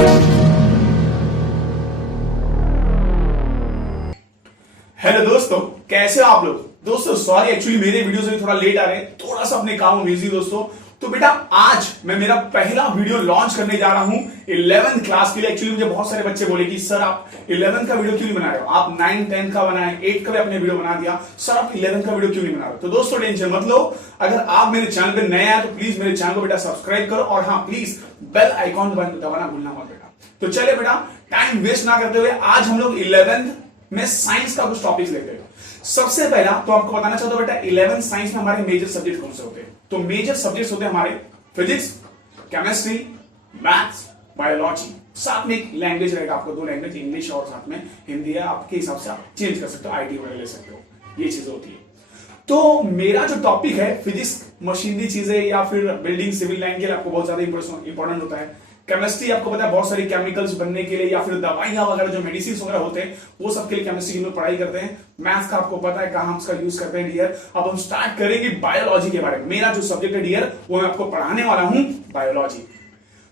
Hello दोस्तों, कैसे हो आप लोग। दोस्तों सॉरी, एक्चुअली मेरे वीडियोस भी थोड़ा लेट आ रहे हैं, थोड़ा सा अपने काम में बिजी दोस्तों। तो बेटा आज मैं मेरा पहला वीडियो लॉन्च करने जा रहा हूं 11th क्लास के लिए। एक्चुअली मुझे बहुत सारे बच्चे बोले कि सर आप 11th का वीडियो क्यों नहीं बना रहे हो, आप 9 10 का बनाए, 8 का भी अपने वीडियो बना दिया, सर आप 11th का वीडियो क्यों नहीं बना रहे हो। तो दोस्तों टेंशन मत लो, अगर आप मेरे चैनल पे नए आए तो प्लीज मेरे चैनल को बेटा सब्सक्राइब करो और हाँ प्लीज बेल आइकॉन दबाना भूलना मत बेटा। तो चले बेटा टाइम वेस्ट ना करते हुए आज हम लोग 11th में साइंस का कुछ टॉपिक्स लेते हैं। सबसे पहला तो आपको बताना चाहता हूं बेटा 11th साइंस में हमारे मेजर सब्जेक्ट कौन से होते हैं। तो मेजर सब्जेक्ट्स होते हैं हमारे फिजिक्स, केमिस्ट्री, मैथ्स, बायोलॉजी, साथ में एक लैंग्वेज रहेगा आपको, 2 लैंग्वेज, इंग्लिश और साथ में हिंदी है। आपके हिसाब से आप चेंज कर सकते हो, आईटी वगैरह ले सकते हो, ये चीजें होती है। तो मेरा जो टॉपिक है फिजिक्स, मशीनरी चीजें या फिर बिल्डिंग सिविल लाइन के लिए आपको बहुत ज्यादा इंपॉर्टेंट होता है। केमिस्ट्री आपको पता है बहुत सारी केमिकल्स बनने के लिए या फिर दवाइयां वगैरह जो मेडिसिन वगैरह होते हैं वो सब के लिए केमिस्ट्री की हम पढ़ाई करते हैं। मैथ्स का आपको पता है कहां हम उसका यूज करते हैं डियर। अब हम स्टार्ट करेंगे बायोलॉजी के बारे में। मेरा जो सब्जेक्ट है डियर वो मैं आपको पढ़ाने वाला हूं बायोलॉजी।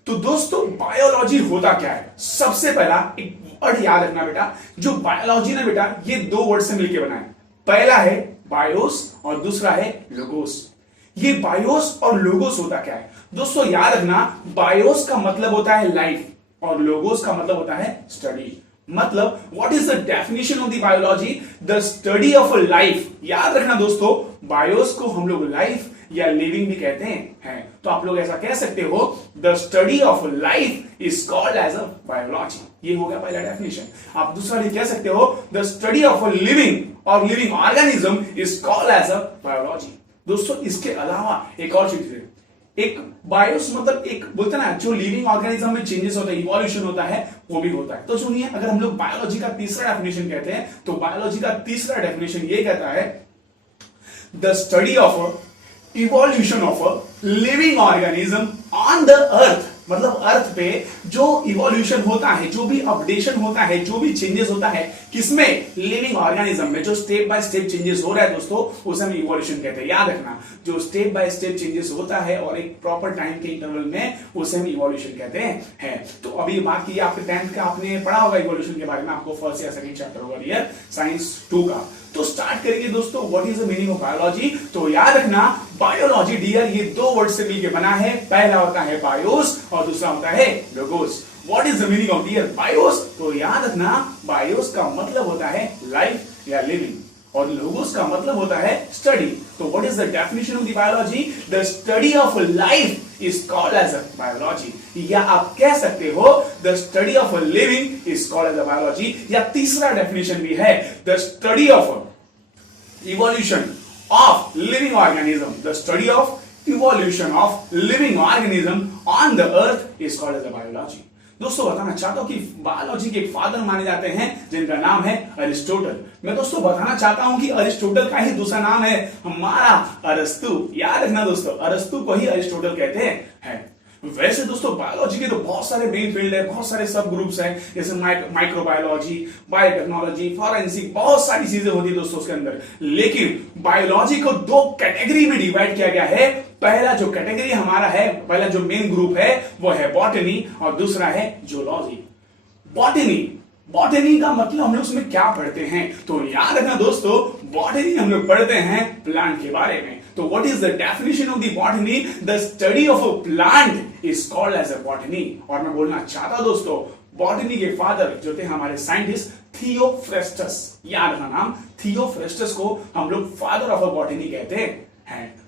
तो दोस्तों बायोलॉजी होता क्या है, सबसे पहला एक वर्ड याद रखना बेटा, जो बायोलॉजी ना बेटा ये 2 वर्ड से मिलकर बना है। पहला है बायोस और दूसरा है लोगोस। ये बायोस और लोगोस होता क्या है दोस्तों, याद रखना, बायोस का मतलब होता है लाइफ और लोगोस का मतलब होता है स्टडी। मतलब what is the definition of the biology, the study of a life. याद रखना दोस्तों, बायोस को हम लोग लाइफ या लिविंग भी कहते हैं। तो आप लोग ऐसा कह सकते हो, the study of life is called as a biology. ये हो गया पहला डेफिनेशन। आप दूसरा भी कह सकते हो, the study of a living और living organism is called as a biology. दोस्तों इसके अलावा एक और चीज है, एक बायोस मतलब एक बोलते ना जो लिविंग ऑर्गेनिज्म में चेंजेस होता है, इवोल्यूशन होता है, वो भी होता है। तो सुनिए, अगर हम लोग बायोलॉजी का तीसरा डेफिनेशन कहते हैं तो बायोलॉजी का तीसरा डेफिनेशन ये कहता है, the study of evolution of a living organism on the earth. मतलब अर्थ पे जो इवोल्यूशन होता है, जो भी अपडेशन होता है, जो भी चेंजेस होता है, किसमें, लिविंग ऑर्गेनिज्म में, जो स्टेप बाय स्टेप चेंजेस हो रहा है दोस्तों उसे हम इवोल्यूशन कहते हैं। याद रखना, जो स्टेप बाय स्टेप चेंजेस होता है और एक प्रॉपर टाइम के इंटरवल में उसे हम इवोल्यूशन कहते हैं। तो अभी बात की आपके 10th का आपने पढ़ा होगा इवोल्यूशन के बारे में, आपको फर्स्ट या सेकंड चैप्टर होगा डियर साइंस 2 का। तो स्टार्ट करेंगे दोस्तों, what is the meaning of biology. तो याद रखना बायोलॉजी डियर ये 2 वर्ड से मिलकर बना है। पहला होता है बायोस और दूसरा होता है logos. What is the meaning of dear BIOS, तो याद रखना बायोस का मतलब होता है लाइफ या लिविंग और लोगोस का मतलब होता है स्टडी। तो what is the definition of the biology, the study of life is called as a biology. या आप कह सकते हो the study of a living is called as a biology. या तीसरा डेफिनेशन भी है, the study of evolution of living organism, the study of evolution of living organism on the earth is called as a biology। दोस्तों बताना चाहता हूं कि biology के एक फादर माने जाते हैं जिनका नाम है अरिस्टोटल। मैं दोस्तों बताना चाहता हूं कि अरिस्टोटल का ही दूसरा नाम है हमारा अरस्तु। याद रखना दोस्तों, अरस्तु को ही अरिस्टोटल कहते हैं। वैसे दोस्तों बायोलॉजी के तो बहुत सारे मेन फील्ड है, बहुत सारे सब ग्रुप्स हैं, जैसे माइक्रोबायोलॉजी, बायोटेक्नोलॉजी, फॉरेंसिक, बहुत सारी चीजें होती है दोस्तों उसके अंदर। लेकिन बायोलॉजी को 2 कैटेगरी में डिवाइड किया गया है। पहला जो कैटेगरी हमारा है, पहला जो मेन ग्रुप है वो है बॉटनी और दूसरा है जूलॉजी। बॉटनी का मतलब हम लोग उसमें क्या पढ़ते हैं, तो याद रखना दोस्तों, बॉटनी हम लोग पढ़ते हैं प्लांट के बारे में। तो what is the definition of the botany, the study of a plant is called as a botany. और मैं बोलना चाहता दोस्तों, बॉटनी के फादर जो थे हमारे साइंटिस्ट थियोफ्रेस्टस। याद रखना नाम, थियोफ्रेस्टस को हम लोग फादर ऑफ अ बॉटनी कहते हैं।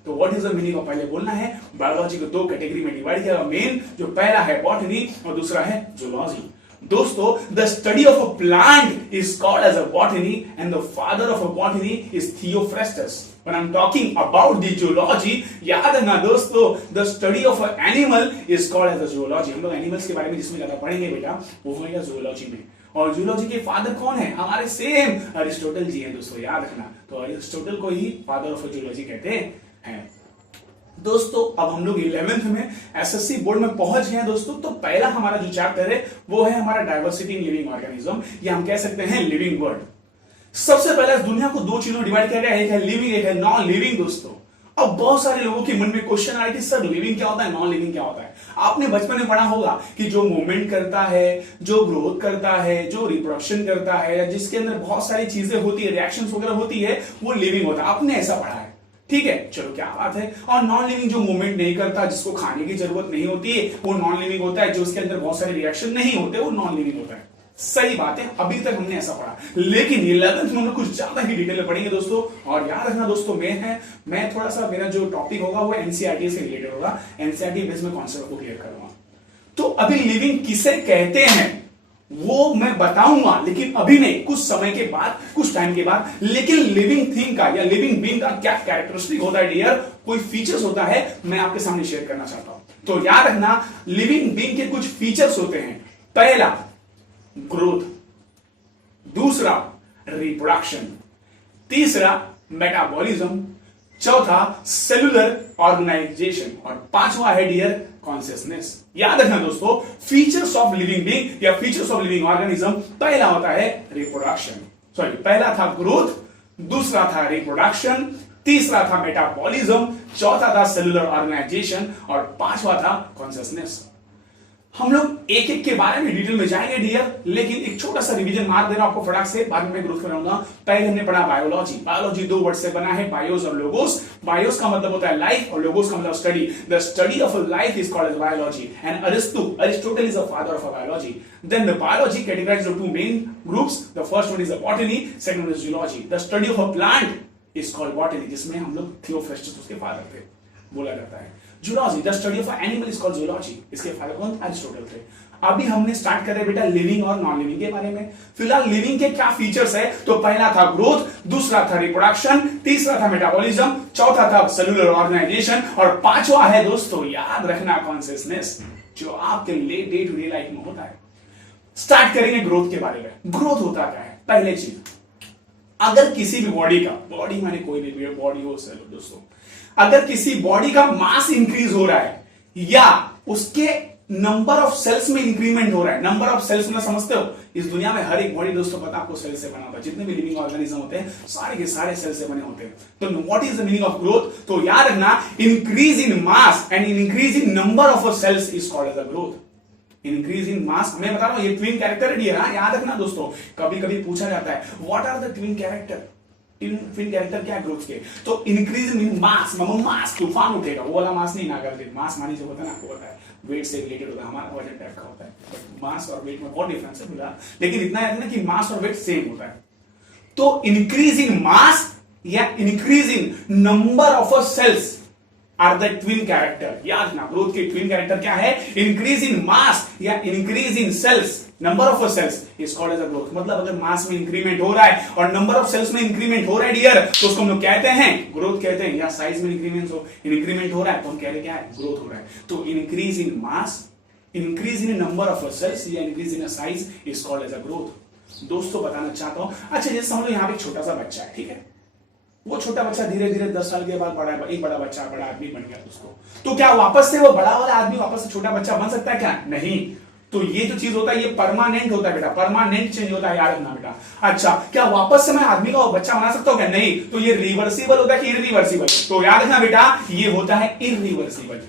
तो what is the meaning of, पहले बोलना है बायोलॉजी को 2 कैटेगरी में डिवाइड किया। मेन जो पहला है बॉटनी और दूसरा है जूलॉजी। दोस्तों the study of a plant is called as a botany and the father of a botany is Theophrastus. When I'm talking about the zoology, याद रखना दोस्तों, the study of an animal is called as a zoology। हम लोग animals के बारे में जिसमें ज्यादा पढ़ेंगे बेटा वो होगा जूलॉजी में। और जूलॉजी के फादर कौन है, हमारे सेम अरिस्टोटल जी हैं दोस्तों, याद रखना। तो अरिस्टोटल को ही फादर ऑफ जूलॉजी कहते हैं। दोस्तों अब हम लोग 11th में एसएससी बोर्ड में पहुंच गए हैं दोस्तों। तो पहला हमारा जो चैप्टर है वो है हमारा डाइवर्सिटी इन लिविंग ऑर्गेनिज्म, या हम कह सकते हैं लिविंग वर्ल्ड। सबसे पहले दुनिया को 2 चीजों में डिवाइड किया गया है, एक है लिविंग, एक है नॉन लिविंग दोस्तों। अब बहुत सारे लोगों के मन में क्वेश्चन आया कि सर लिविंग क्या होता है, नॉन लिविंग क्या होता है। आपने बचपन में पढ़ा होगा कि जो मूवमेंट करता है, जो ग्रोथ करता है, जो रिप्रोडक्शन करता है, जिसके अंदर बहुत सारी चीजें होती है, रिएक्शंस वगैरह होती है, वो लिविंग होता है। आपने ऐसा पढ़ा है, ठीक है, चलो क्या बात है। और नॉन लिविंग जो मूवमेंट नहीं करता, जिसको खाने की जरूरत नहीं होती है, वो नॉन लिविंग होता है। जो उसके अंदर बहुत सारे रिएक्शन नहीं होते, वो नॉन लिविंग होता है। सही बात है, अभी तक हमने ऐसा पढ़ा, लेकिन 11th में हम लोग कुछ ज्यादा ही डिटेल में पढ़ेंगे दोस्तों। और याद रखना दोस्तों, मैं थोड़ा सा, मेरा जो टॉपिक होगा वो एनसीईआरटी से रिलेटेड होगा। एनसीईआरटी बेस में कॉन्सेप्ट को क्लियर करूंगा। तो अभी लिविंग किसे कहते हैं वो मैं बताऊंगा, लेकिन अभी नहीं, कुछ समय के बाद, कुछ टाइम के बाद। लेकिन लिविंग थिंग का या लिविंग बीइंग का क्या कैरेक्टरिस्टिक होता है डियर, कोई फीचर्स होता है, मैं आपके सामने शेयर करना चाहता हूं। तो याद रखना, लिविंग बीइंग के कुछ फीचर्स होते हैं। पहला ग्रोथ, दूसरा रिप्रोडक्शन, तीसरा मेटाबॉलिज्म, चौथा सेलुलर ऑर्गेनाइजेशन, और पांचवा है डियर कॉन्शियसनेस। याद रखना दोस्तों, फीचर्स ऑफ लिविंग बीइंग या फीचर्स ऑफ लिविंग ऑर्गेनिज्म, पहला होता है रिप्रोडक्शन, सॉरी पहला था ग्रोथ, दूसरा था रिप्रोडक्शन, तीसरा था मेटाबॉलिज्म, चौथा था सेलुलर ऑर्गेनाइजेशन, और पांचवा था कॉन्शियसनेस। हम लोग एक एक के बारे में डिटेल में जाएंगे डियर, लेकिन एक छोटा सा रिवीजन मार दे रहा हूं आपको फटाक से, बाद में ग्रोथ कराऊंगा। पहले हमने पढ़ा बायोलॉजी। बायोलॉजी दो वर्ड से बना है, बायोस और लोगोस। बायोस का मतलब होता है लाइफ और लोगोस का मतलब study. The study of life is called as biology, and Aristotle is the father of biology. Then the biology categorized into two main groups. The first one is the botany, second one is zoology. The study of a plant is called botany, जिसमें हम लोग Theophrastus उसके father थे, बोला जाता है। Zoology, the study of animal is called zoology, इसके father कौन? अरिस्टोटल थे। अभी हमने स्टार्ट कर रहे बेटा लिविंग और नॉन लिविंग के बारे में। फिलहाल लिविंग के क्या फीचर्स है, तो पहला था ग्रोथ, दूसरा था रिप्रोडक्शन, तीसरा था मेटाबॉलिज्म, चौथा था सेलुलर ऑर्गेनाइजेशन, और पांचवा है दोस्तों, याद रखना, कॉन्शियसनेस, जो आपके डे टू डे लाइफ में होता है। स्टार्ट करेंगे ग्रोथ के बारे में। ग्रोथ होता क्या है? पहले चीज, अगर किसी भी बॉडी का, बॉडी माने कोई भी बॉडी हो सेल दोस्तों, अगर किसी बॉडी का मास इंक्रीज हो रहा है या उसके नंबर ऑफ सेल्स में इंक्रीमेंट हो रहा है, नंबर ऑफ सेल्स में समझते हो, इस दुनिया में हर एक बॉडी दोस्तों पता आपको सेल से बना होता है। जितने भी लिविंग ऑर्गेनिज्म होते हैं सारे के सारे सेल से बने होते हैं। तो what is the meaning of growth? तो याद रखना, increase in mass and increase in number of cells is called as a growth. Increase in mass, मैं बता रहा हूं, ये ट्विन कैरेक्टर है, याद रखना दोस्तों। कभी कभी पूछा जाता है what are the twin character, twin character क्या है ग्रोथ के? तो इंक्रीज इन मास, मास तूफान उठेगा, वो वाला मास नहीं ना करते। मास मानी जो होता है ना, आपको पता है वेट से रिलेटेड होता है, हमारा वजन टाइप का होता है, बट मास और वेट में बहुत डिफरेंस है फिलहाल, लेकिन इतना है ना कि मास और वेट सेम होता है। तो इंक्रीज इन मास या increase in number of cells are the twin character. याद रखना, ग्रोथ के ट्विन कैरेक्टर क्या है? इंक्रीज इन मास या increase in cells, number of cells is called as a growth. मतलब अगर मास में इंक्रीमेंट हो रहा है और नंबर ऑफ सेल्स में इंक्रीमेंट हो रहा है डियर, तो उसको हम लोग कहते हैं ग्रोथ कहते हैं। या साइज में इंक्रीमेंट हो रहा है तो हम कह रहे हैं क्या है? ग्रोथ हो रहा है। तो increase in mass, increase in number of cells या increase in size is called as a growth. दोस्तों बताना चाहता हूं, अच्छा जैसे हम लोग यहाँ पे एक छोटा सा बच्चा है, ठीक है, वो छोटा बच्चा धीरे धीरे 10 साल के बाद बड़ा, एक बड़ा बच्चा बड़ा आदमी बन गया उसको, तो क्या वापस से वो बड़ा वाला आदमी वापस से छोटा बच्चा बन सकता है क्या? नहीं। तो ये जो चीज होता है ये परमानेंट होता है बेटा, परमानेंट चेंज होता है, याद रखना बेटा। अच्छा, क्या वापस से मैं आदमी का बच्चा बना सकता हूं क्या? नहीं। तो ये रिवर्सिबल होता है कि इरिवर्सिबल? तो याद रखना बेटा, ये होता है इरिवर्सिबल।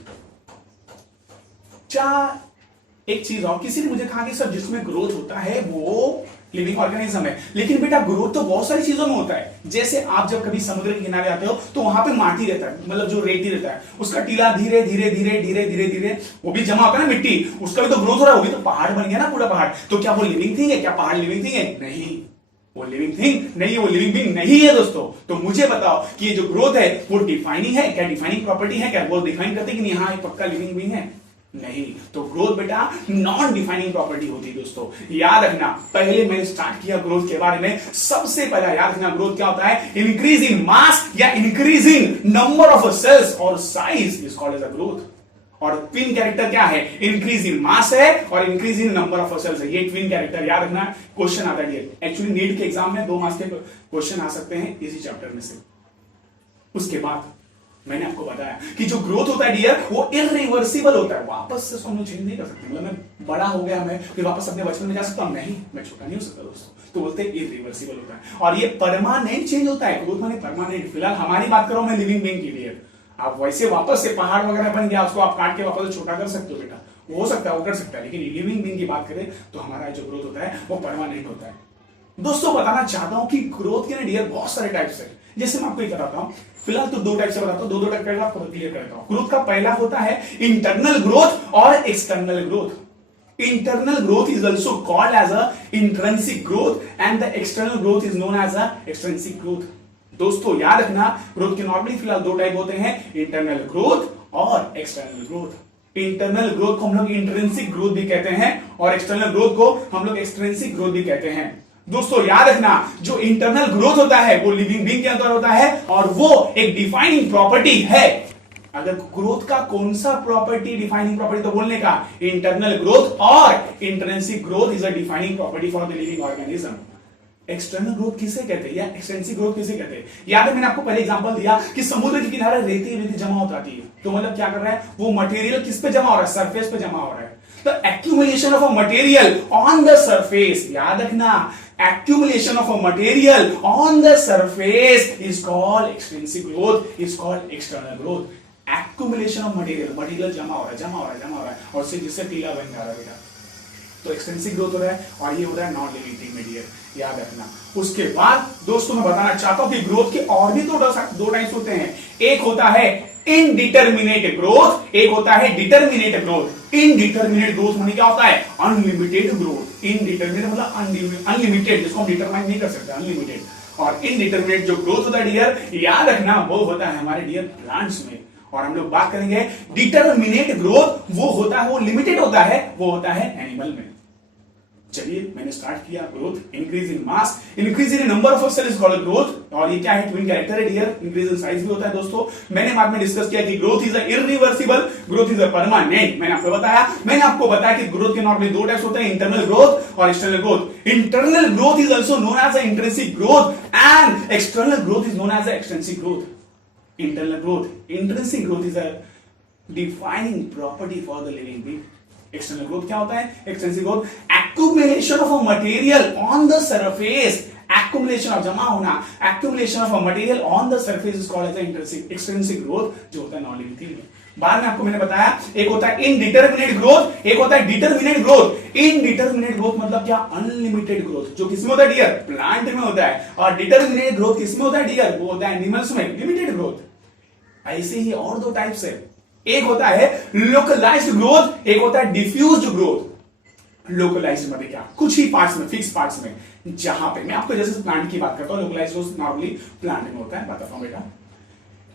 एक चीज और, किसी ने मुझे कहा कि सर जिसमें ग्रोथ होता है वो लिविंग ऑर्गेनिज्म है, लेकिन बेटा ग्रोथ तो बहुत सारी चीजों में होता है। जैसे आप जब कभी समुद्र के किनारे आते हो तो वहां पे माटी रहता है, मतलब जो रेती रहता है, उसका टीला धीरे धीरे धीरे धीरे धीरे धीरे वो भी जमा होता है ना मिट्टी, उसका भी तो ग्रोथ हो रहा है, वो भी तो पहाड़ बन गया ना पूरा पहाड़। तो क्या वो लिविंग थिंग है? क्या पहाड़ लिविंग थिंग है? नहीं, वो लिविंग थिंग नहीं है, वो लिविंग बीइंग नहीं है दोस्तों। तो मुझे बताओ कि ये जो ग्रोथ है वो डिफाइनिंग है क्या? डिफाइनिंग प्रॉपर्टी है क्या? वो डिफाइन करते कि नहीं हाँ ये पक्का लिविंग बीइंग है? नहीं। तो ग्रोथ बेटा नॉन डिफाइनिंग प्रॉपर्टी होती है दोस्तों, याद रखना। पहले मैंने स्टार्ट किया ग्रोथ के बारे में, सबसे पहला याद रखना ग्रोथ क्या होता है? इंक्रीज इन मास या इंक्रीजिंग नंबर ऑफ सेल्स और size is called as a growth. और ट्विन कैरेक्टर क्या है? इंक्रीज इन मास है और increase in number of cells है, ये ट्विन कैरेक्टर याद रखना। क्वेश्चन आता है, एक्चुअली नीट के एग्जाम में 2 मार्क्स के क्वेश्चन आ सकते हैं इसी चैप्टर में से। उसके बाद मैंने आपको बताया कि जो ग्रोथ होता है डियर वो इरिवर्सिबल होता है, वापस से हम लोग चेंज नहीं कर सकते। मतलब मैं बड़ा हो गया, मैं फिर वापस अपने बचपन में जा सकता हूं? नहीं, मैं छोटा नहीं हो सकता दोस्तों। तो बोलते हैं इरिवर्सिबल होता है और ये परमानेंट चेंज होता है। ग्रोथ माने परमानेंट। फिलहाल हमारी बात कर रहा हूं मैं लिविंग बीइंग की डियर, आप वैसे वापस से पहाड़ वगैरह बन गया, उसको आप काट के वापस छोटा कर सकते हो बेटा, वो हो सकता है, वो कर सकता है, लेकिन लिविंग बीइंग की बात करें तो हमारा जो ग्रोथ होता है वो परमानेंट होता है। दोस्तों बताना चाहता हूं कि ग्रोथ के ना डियर बहुत सारे टाइप्स है, जैसे मैं आपको बताता हूं, फिलहाल तो दो टाइप से बताता हूं, दो टाइप का आपको क्लियर करता हूं। ग्रोथ का पहला होता है इंटरनल ग्रोथ और external growth. Internal growth is also called as a intrinsic growth and the external growth is known as a extrinsic growth. दोस्तों याद रखना, ग्रोथ के नॉर्मली फिलहाल दो टाइप होते हैं, इंटरनल ग्रोथ और एक्सटर्नल ग्रोथ। इंटरनल ग्रोथ को हम लोग इंट्रिंसिक ग्रोथ भी कहते हैं और एक्सटर्नल ग्रोथ को हम लोग एक्सट्रिंसिक ग्रोथ भी कहते हैं। दोस्तों याद रखना, जो इंटरनल ग्रोथ होता है वो लिविंग बीइंग के अंदर होता है और वो एक डिफाइनिंग प्रॉपर्टी है। अगर ग्रोथ का कौन सा प्रॉपर्टी डिफाइनिंग प्रॉपर्टी, तो बोलने का इंटरनल ग्रोथ और intrinsic growth is a defining property for the living organism. External growth किसे कहते हैं या एक्सटेंसिव ग्रोथ किसे कहते हैं? याद है मैंने आपको पहले एग्जांपल दिया कि समुद्र के किनारे रेती जमा हो जाती है, तो मतलब क्या कर रहा है, वो मटेरियल किस पे जमा हो रहा है, सरफेस पे जमा हो रहा है। The accumulation of a material on the surface, याद रखना, accumulation of a material on the surface is called extrinsic growth, is called external growth. Accumulation of material जमा हो रहा है और उससे जिससे टीला बन जा रहा है बेटा, तो एक्सटेंसिव ग्रोथ हो रहा है और ये हो रहा है नॉन लिविंग थिंग में डियर, याद रखना। उसके बाद दोस्तों मैं बताना चाहता हूं कि ग्रोथ के और भी दो टाइप्स होते हैं। एक होता है इनडिटर्मिनेट ग्रोथ, एक होता है डिटर्मिनेट ग्रोथ। इनडिटर्मिनेट ग्रोथ माने क्या होता है, अनलिमिटेड ग्रोथ। इनडिटर्मिनेट मतलब अनलिमिटेड, जिसको हम डिटरमाइन नहीं कर सकते, अनलिमिटेड। और इनडिटर्मिनेट जो ग्रोथ होता है डियर, याद रखना, वो होता है हमारे डियर प्लांट्स में। और हम लोग बात करेंगे डिटर्मिनेट ग्रोथ, वो होता है, वो लिमिटेड होता है, वो होता है एनिमल में। चलिए मैंने स्टार्ट किया growth, increase in mass, increase in number of cell is called growth. और ये क्या है, ट्विन कैरेक्टर है डियर, इंक्रीज इन साइज भी होता है। दोस्तों मैंने बाद में डिस्कस किया कि growth is a irreversible, growth is a permanent. मैंने आपको बताया कि ग्रोथ के नॉर्मली दो टाइप्स होते हैं, इंटरनल ग्रोथ और external growth. Internal growth is also known as a intrinsic growth and external growth is known as a extensive growth. Internal growth, intrinsic growth is a defining property for the living being. External growth क्या होता है, extrinsic growth accumulation of a material on the surface, accumulation of जमा होना, accumulation of a material on the surface is called as a intrinsic, extrinsic growth जो होता है non living thing में। बाद में आपको मैंने बताया एक होता है इनडिटर्मिनेट ग्रोथ, एक होता है डिटर्मिनेट ग्रोथ। इनडिटर्मिनेट ग्रोथ मतलब क्या, अनलिमिटेड ग्रोथ, जो किसमें होता है डियर, प्लांट में होता है। और डिटर्मिनेट ग्रोथ किसमें होता है डियर, वो होता है एनिमल्स में, लिमिटेड ग्रोथ। ऐसे ही और दो टाइप्स है, एक होता है लोकलाइज्ड ग्रोथ, एक होता है डिफ्यूज्ड ग्रोथ। लोकलाइज्ड मतलब क्या, कुछ ही पार्ट्स में, फिक्स पार्ट्स में, जहां पे मैं आपको जैसे प्लांट की बात करता हूं, लोकलाइज्ड ग्रोथ नॉर्मली प्लांट में होता है। बताता हूं बेटा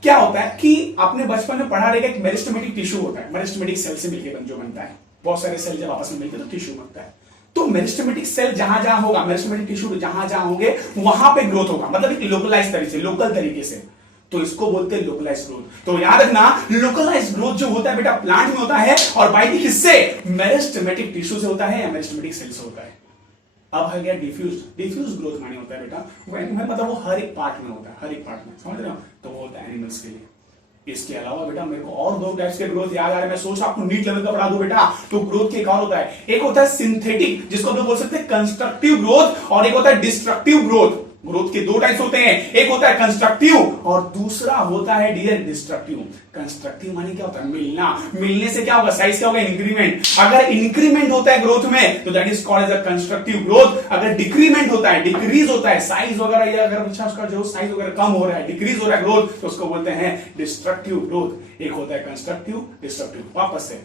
क्या होता है कि आपने बचपन में पढ़ा रहेगा, एक मेरिस्टेमेटिक टिश्यू होता है, मेरिस्टेमेटिक सेल से मिलकर जो बनता है, बहुत सारे सेल जब आपस में मिलकर तो टिश्यू बनता है। तो मेरिस्टेमेटिक सेल जहां जहां होगा, मेरिस्टेमेटिक टिश्यू जहां जहां होंगे वहां पे ग्रोथ होगा, मतलब एक लोकलाइज्ड तरीके से, लोकल तरीके से, तो इसको बोलते हैं लोकलाइज्ड ग्रोथ। तो याद रखना, लोकलाइज्ड ग्रोथ जो होता है बेटा प्लांट में होता है और बाकी किससे, मेरिस्टेमेटिक टिश्यू से होता है या मेरिस्टेमेटिक सेल से होता है। अब है गया डिफ्यूज ग्रोथ माने होता है बेटा वो एनिमल, मतलब वो हर एक पार्ट में होता है, हर एक पार्ट में, समझ रहे हो, तो वो होता है एनिमल्स के लिए। इसके अलावा बेटा मेरे को और दो टाइप्स के ग्रोथ याद आ रहे हैं, मैं सोच आपको नीट लेवल का पढ़ा दूं बेटा। तो ग्रोथ के एक और होता है, एक होता है सिंथेटिक, जिसको हम लोग बोल सकते हैं कंस्ट्रक्टिव ग्रोथ, और एक होता है डिस्ट्रक्टिव ग्रोथ। ग्रोथ के दो टाइप्स होते हैं, एक होता है कंस्ट्रक्टिव और दूसरा होता है डियर डिस्ट्रक्टिव। कंस्ट्रक्टिव माने क्या होता है, मिलना, मिलने से क्या होगा, साइज क्या होगा, इंक्रीमेंट। अगर इंक्रीमेंट होता है ग्रोथ में तो that is called as a constructive growth. अगर डिक्रीमेंट होता है, डिक्रीज होता है, साइज वगैरह या अगर अच्छा उसका जो साइज वगैरह कम हो रहा है, डिक्रीज हो रहा है ग्रोथ, तो उसको बोलते हैं डिस्ट्रक्टिव ग्रोथ। एक होता है कंस्ट्रक्टिव, डिस्ट्रक्टिव। वापस से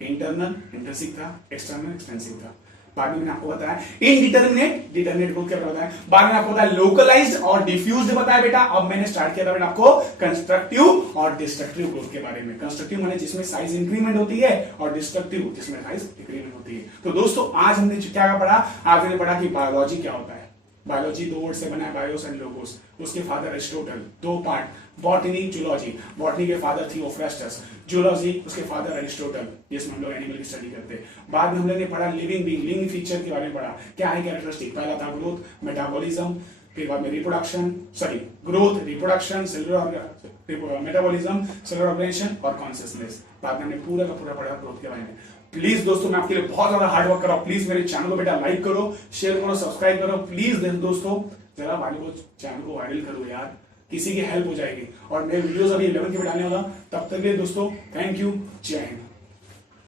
इंटरनल इंट्रिंसिक था, एक्सटर्नल एक्सटेंसिव था। बाद में मैंने आपको बताया इनडिटर्मिनेट, डिटर्मिनेट ग्रोथ क्या बताया, बाद में आपको बताया लोकलाइज्ड और डिफ्यूज्ड बताया बेटा। अब मैंने स्टार्ट किया था बेटा आपको कंस्ट्रक्टिव और डिस्ट्रक्टिव ग्रोथ के बारे में। कंस्ट्रक्टिव माने जिसमें साइज इंक्रीमेंट होती है और डिस्ट्रक्टिव जिसमें साइज डिक्रीमेंट होती है। तो दोस्तों आज हमने क्या पढ़ा, आज हमने पढ़ा कि बायोलॉजी क्या होता है। बायोलॉजी दो वर्ड से बना है, बायोस एंड लोगोस। उसके फादर एरिस्टोटल, दो पार्ट, बॉटनी जूलॉजी। बॉटनी के फादर थियोफ्रास्टस, जूलॉजी उसके फादर एरिस्टोटल, जिसमें हम लोग एनिमल की स्टडी करते हैं। बाद में हम लोगों ने पढ़ा लिविंग बीइंग, लिविंग फीचर के बारे में पढ़ा, क्या है कैरेक्टरिस्टिक। पहला था ग्रोथ, मेटाबॉलिज्म, फिर बाद में reproduction, sorry growth, reproduction, cellular metabolism, cellular organisation और कॉन्शियसनेस। बाद में हमने पूरा का पूरा पढ़ा ग्रोथ के बारे में। प्लीज दोस्तों मैं आपके लिए बहुत ज्यादा हार्ड वर्क कर रहा हूं, प्लीज मेरे चैनल को बेटा लाइक करो, शेयर करो, सब्सक्राइब करो प्लीज दोस्तों, जरा चैनल को वायरल करो यार। किसी की हेल्प हो जाएगी। और मैं वीडियोस अभी 11 के में डालने वाला, तब तक के लिए दोस्तों थैंक यू, जय हिंद।